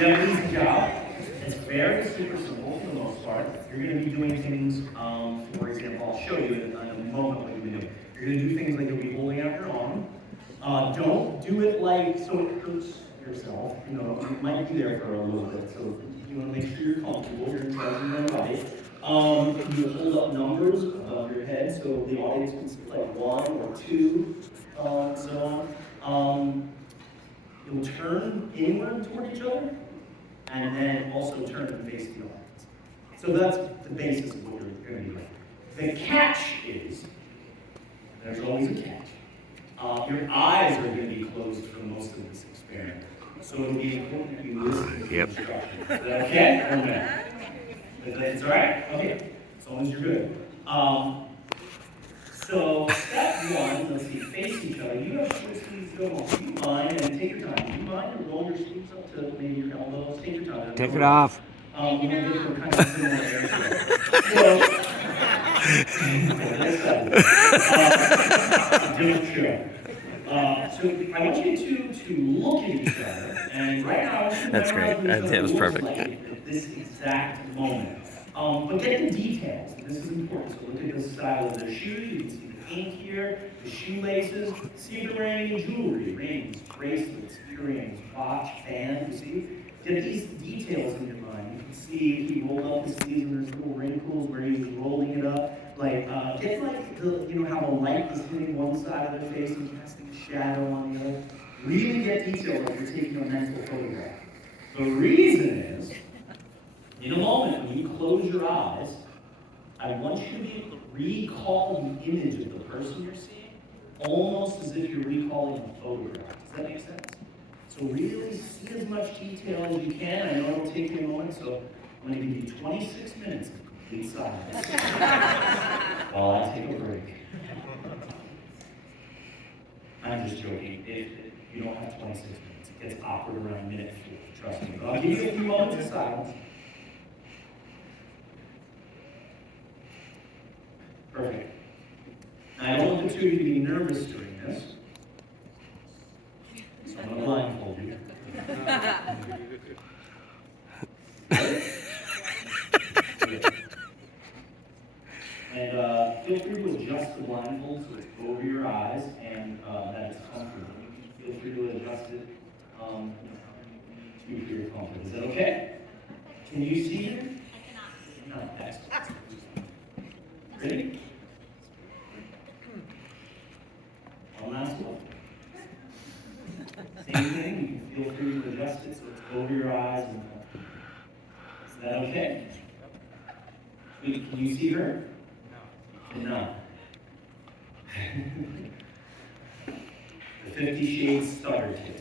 You have an easy job. It's very super simple for the most part. You're going to be doing things, for example, I'll show you in a moment what you're going to do. You're going to do things like you'll be holding out your arm. Don't do it like so it hurts yourself. You know, you might be there for a little bit, so you want to make sure you're comfortable. You're in charge of your own body. You hold up numbers above your head so the audience can see like 1 or 2, and so on. You'll turn inward toward each other, and then also turn and face the audience. So that's the basis of what you're going to be doing. The catch is, there's always a catch. Your eyes are going to be closed for most of this experiment. So it'll be important that you listen to the instructions. Is that okay? Or no? It's all right? Okay. As long as you're good. So step 1, let's see, face each other. You have short sleeves, go on. Do you mind, and take your time. Do you mind to roll your sleeves up to maybe your elbows? Take your time. Take it off. We're going to get them kind of similar areas. Different show. So I want you to look at each other, and right now I want you to That's great. That was perfect. like at this exact moment. But get the details. This is important. So look at the style of their shoes. You can see the paint here, the shoelaces. See if they're wearing any jewelry, rings, bracelets, earrings, watch, band. You see? Get these details in your mind. You can see he rolled up his sleeves and there's little wrinkles where he was rolling it up. Like, get like the, you know, how the light is hitting one side of their face and casting a shadow on the other. Really get detail like you're taking a mental photograph. The reason is, in a moment when you close your eyes, I want you to be able to recall the image of the person you're seeing, almost as if you're recalling a photograph. Does that make sense? So really see as much detail as you can. I know it'll take you a moment, so I'm going to give you 26 minutes of complete silence while I take a break. I'm just joking. If you don't have 26 minutes, it gets awkward around minute 4. Trust me. But I'll give you a few moments of silence. Perfect. Now, I don't want the two of you to be nervous during this, so I'm going to blindfold you. And feel free to adjust the blindfold so it's over your eyes and that it's comfortable. Feel free to adjust it to your comfort. Is that okay? Can you see her? No, excellent. Ready? One last one. Same thing, you can feel free to adjust it so it's over your eyes. Is that okay? Can you see her? No. The 50 Shades Starter Kit.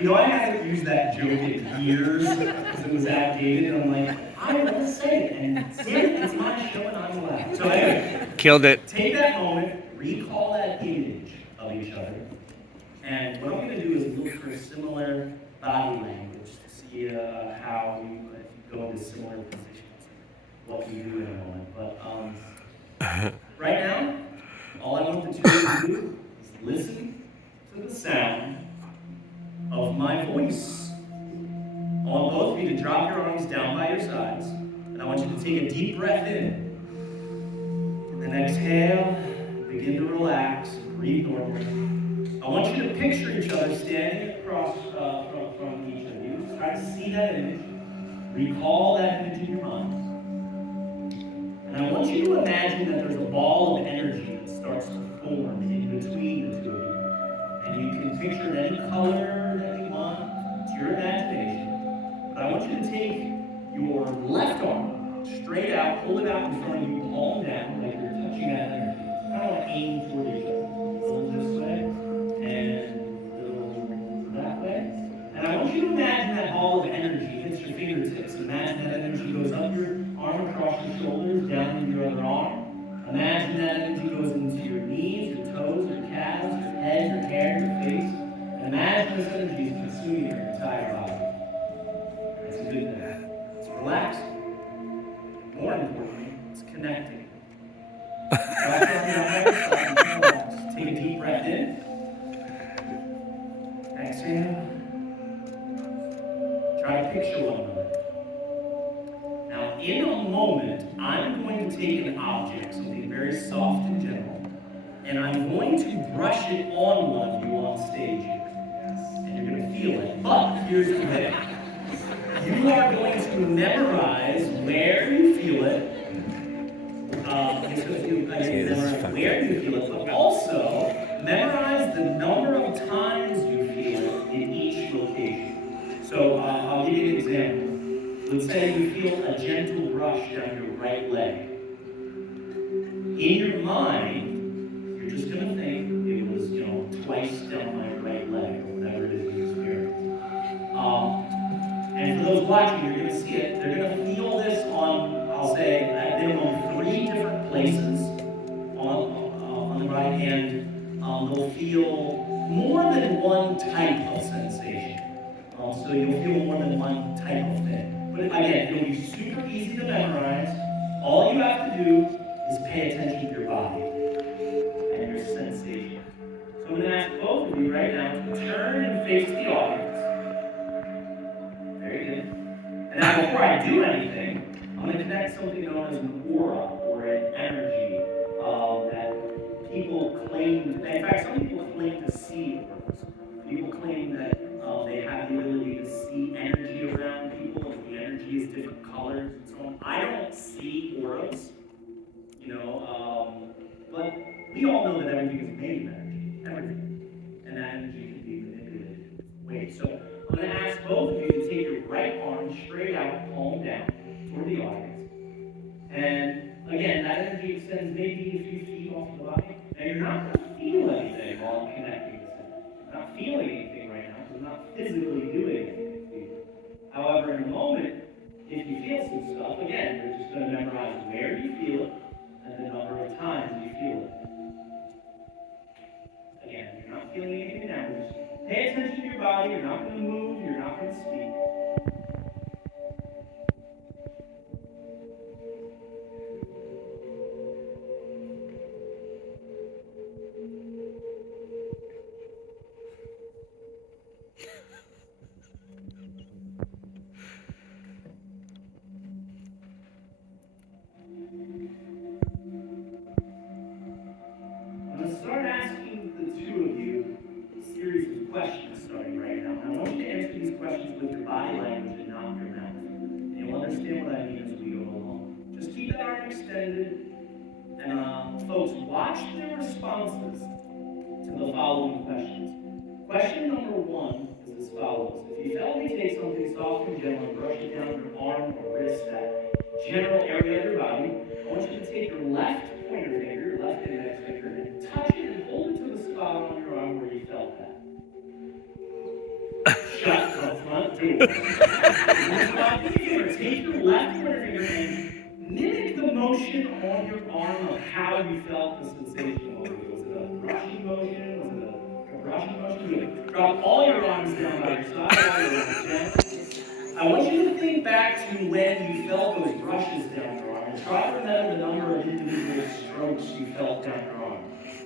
You know, I haven't used that joke in years because it was outdated, and I'm like, I want to say it, and it's my show and I'm allowed. So anyway, Killed it. take that moment, recall that image of each other, and what I'm going to do is look for similar body language to see how you go into similar positions, what you do in a moment. But right now, all I want the two of you to do is listen to the sound of my voice. I want both of you to drop your arms down by your sides, and I want you to take a deep breath in. And then exhale, begin to relax, breathe normally. I want you to picture each other standing across from each of you. Try to see that image. Recall that image in your mind. And I want you to imagine that there's a ball of energy that starts to form in between the two of you. And you can picture any color that you want. It's your imagination. But I want you to take your left arm straight out, hold it out in front of you, palm down, like you're touching that energy. Kind of aim toward each other. A little this way, and a little that way. And I want you to imagine that ball of energy hits your fingertips. Imagine that energy goes up your arm, across your shoulders, down into your other arm. Imagine that energy and I'm going to brush it on one of you on stage here. And you're going to feel it. But here's the thing. You are going to memorize where you feel it. It's going to memorize where you feel it, but also memorize the number of times you feel it in each location. So I'll give you an example. Let's say you feel a gentle brush down your right leg. In your mind, you're just going to think it was, twice down my right leg, or whatever it is you experience. And for those watching, you're going to see it. They're going to feel this on, I'll say, at minimum 3 different places on the right hand. They'll feel more than one type of sensation. So you'll feel more than one type of thing. But again, it'll be super easy to memorize. All you have to do is pay attention to your body and your sensation. So I'm going to ask both of you right now to turn and face the audience. Very good. And now before I do anything, I'm going to connect something known as an aura or an energy that people claim. In fact, some people claim to see auras. People claim that they have the ability to see energy around people, and the energy is different colors and so on. I don't see auras, but we all know that everything is made of energy. Everything. And that energy can be manipulated. Wait, so I'm going to ask both of you to take your right arm straight out, palm down, toward the audience. And again, that energy extends maybe a few feet off the body. Now you're not going to feel anything while I'm connecting this energy. You're not feeling anything right now, because I'm not physically doing anything to you. However, in a moment, if you feel some stuff, again, you're just going to memorize where you feel it and the number of times you feel it. Again, you're not feeling anything now. Just pay attention to your body. You're not going to move. You're not going to speak. I'm going to start asking the two of you a series of questions starting right now. And I want you to answer these questions with your body language and not your mouth. And you'll understand what I mean as we go along. Just keep that arm extended. And folks, watch their responses to the following questions. Question number 1 is as follows. If you felt me take something soft and gentle and brush it down your arm or wrist, that general area of your body, I want you to take your left pointer finger, your left index finger, and touch it and hold it to the spot on your arm where you felt that. Shut the front door. Take your left pointer finger and mimic the motion on your arm of how you felt the sensation. Was it a brushing motion? Was it a brushing motion? Good. Drop all your arms down by your side, all your arms down. I want you to think back to when you felt those brushes down your arm and try to remember the number of individual strokes you felt down your arm.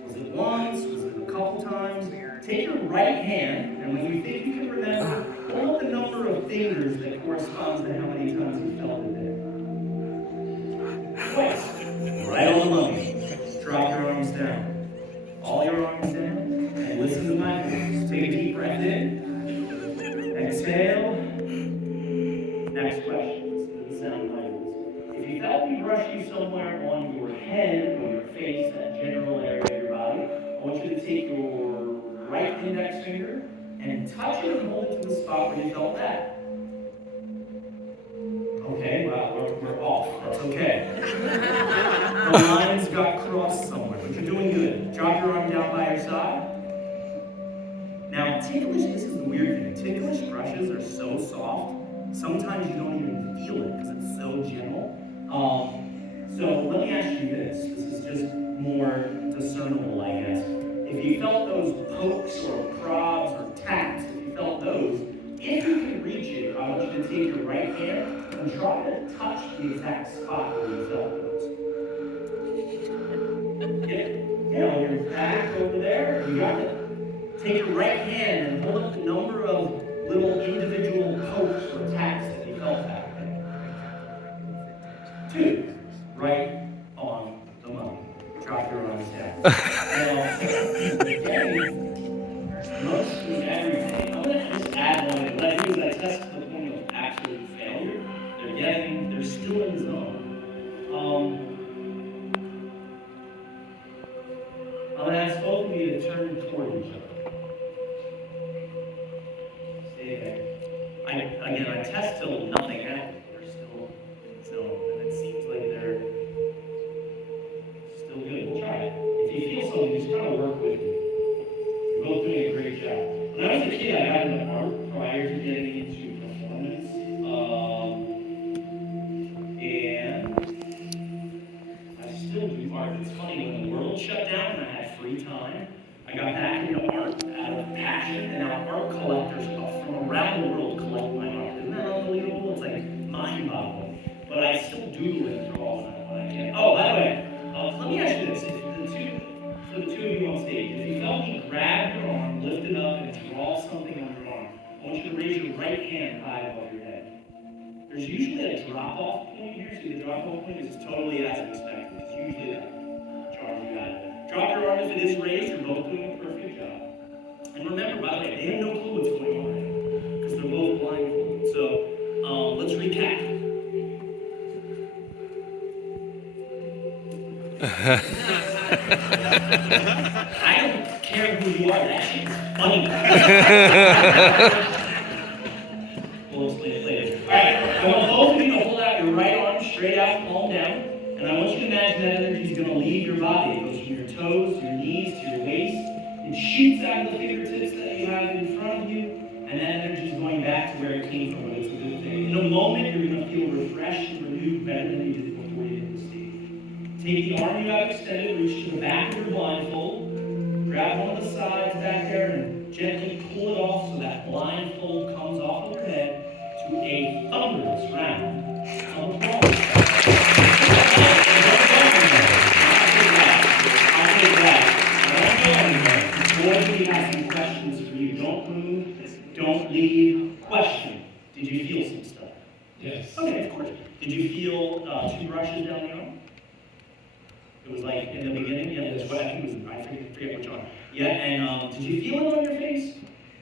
Was it once? Was it a couple times? Take your right hand, and when you think you can remember, hold up the number of fingers that corresponds to how many times you felt it there. Twice. Right on the money. Drop your arms down. All your arms down, and listen to my voice. Take a deep breath in. Exhale. Next question. Listen to the sound of my voice. If you felt me brush you somewhere on your head or your face, that general area of your body, I want you to take your right index finger and touch it and hold it to the spot where you felt that. Okay, well, we're off. That's okay. The lines got crossed somewhere, but you're doing good. Drop your arm down by your side. Now, this is the weird thing. Ticklish brushes are so soft, sometimes you don't even feel it because it's so gentle. So let me ask you this. This is just more discernible, I guess. If you felt those pokes or prods or taps, if you felt those, if you can reach it, I want you to take your right hand and try to touch the exact spot where you felt those. On your back over there, you got it. Take your right hand and hold up the number of little individual pokes or taps that you felt that way. 2. Right on the money. Drop your arm. this down. They're getting mostly everything. I'm going to just add one. What I do is I test to the point of absolute failure. They're still in the zone. I'm going to ask both of you to turn toward each other. Stay there. I test till nothing happens. They're still in the zone. And it seems like they're still good. We'll try it. If you feel something, just kind of work with me. You're both doing a great job. When I was a kid, I got into art prior to getting into performance. And I still do art. It's funny, when the world shut down and I had free time, I got back into art out of passion, and now art collectors from around the world collect my art. Isn't that unbelievable? It's like mind-boggling. But I still doodle and draw when I can. Oh, by the way, let me ask you this. For the two of you on stage, if you felt me grab your arm, lift it up, and draw something on your arm, I want you to raise your right hand high above your head. There's usually a drop-off point here. See, the drop-off point is totally as expected. It's usually that charge you got it. Drop your arm if it is raised. You're both doing a perfect job. And remember, by the way, they have no clue what's going on right now because they're both blindfolded. So let's recap. I don't care who you are. That shit is funny. We'll explain it later. All right, I want both of you to hold out your right arm straight out, palm down, and I want you to imagine that energy is going to leave your body. It goes from your toes to your knees to your waist. It shoots out of the fingertips that you have in front of you, and that energy is going back to where it came from, but it's a good thing. In a moment, you're going to feel refreshed and renewed better than you did before you hit the stage. Take the arm you have extended, reach to the back of your blindfold, grab one of the sides back there, and gently pull it off so that blindfold comes off of your head to a thunderous round of applause. I'll take that. Don't go anywhere. Before we have some questions for you, don't move, don't leave. Question: did you feel some stuff? Yes. Okay, of course. Did you feel 2 brushes down the arm? It was like in the beginning, yeah, that's what I think it was, I forget which arm. Yeah, and did you feel it on your face?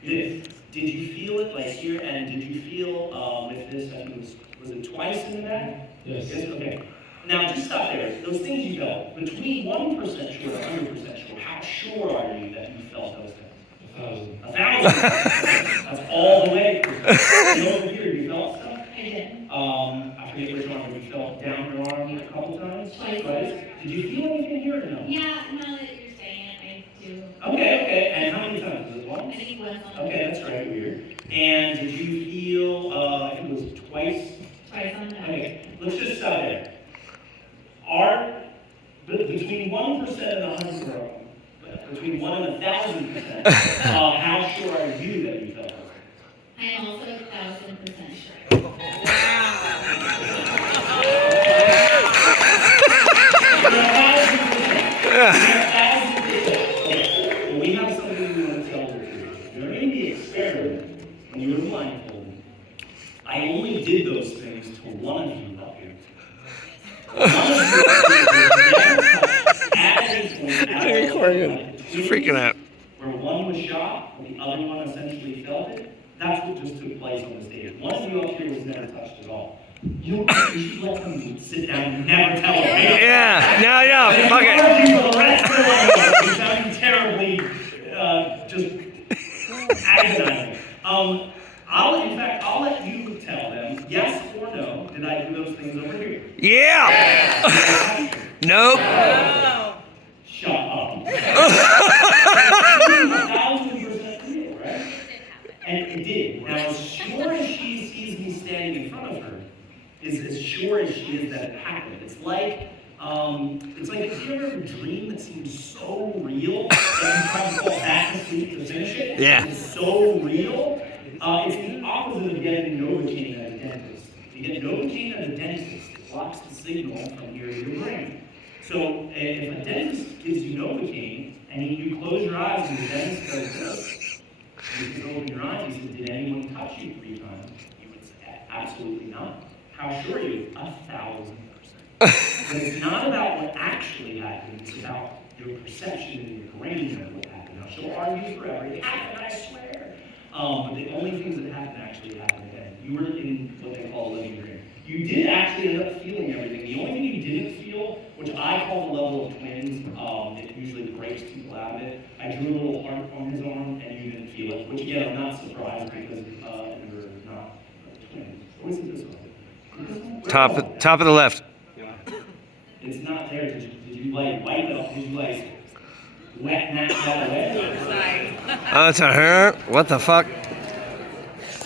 You did. Did you feel it like here, and did you feel with this, I think was it twice in the back? Yes. Yes, okay. Now just stop there. Those things you felt, between 1% sure and 100% sure, how sure are you that you felt those things? 1,000. 1,000? That's all the way. And over here, you felt stuff? I did. I forget which arm, but you felt down your arm a couple times? Twice. Did you feel anything here or no? Yeah, now that you're saying it, I do. Okay. And how many times? Was it once? I think once. Okay, that's right, weird. And did you feel, I think it was twice? Twice on that. Okay, let's just stop there. Between 1% and 100%, between 1 and 1,000%, how sure are you that you felt it? I am also 1,000% sure. Well, we have something we want to tell you. During the experiment, when you were blindfolded, I only did those things to one of you up here. One of you up here was at any point He's freaking out. where one was shocked, and the other one essentially felt it. That's what just took place on the stage. One of you up here was never touched at all. You should let them sit down and never tell them. Yeah, no, fuck it. For the rest of their life, it sounded terribly, just agonizing. I'll let you tell them, yes or no, did I do those things over here? Yeah. Nope. Shut up. 1,000% real, right? And it did. Now, as sure as she sees me standing in front of her, is as sure as she is that it happened. It's like, if you ever have a dream that seems so real that you try to fall back asleep to finish it? Yeah. It's so real. It's the opposite of getting Novocaine at a dentist. You get Novocaine at a dentist, it blocks the signal from here to your brain. So if a dentist gives you Novocaine and you close your eyes and the dentist goes this, and you can open your eyes and say, did anyone touch you 3 times? You would say, absolutely not. How sure are you? 1,000%. But it's not about what actually happened, it's about your perception and your brain of what happened. Now, she'll argue forever, it happened, I swear. But the only things that happened actually happened again. You were in what they call a living dream. You did actually end up feeling everything. The only thing you didn't feel, which I call the level of twins, it usually breaks people out of it. I drew a little heart on his arm, and you didn't feel it, which again, I'm not surprised because you're not twins. What's it this way? Top of the left. It's not there. Did you like wipe it off? Did you like wet that away? Oh, it's a her? What the fuck?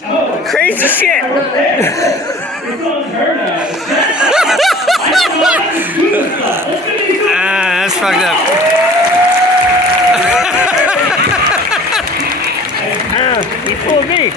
Oh, Crazy shit! it's on her now. Ah, that's fucked up. He fooled me.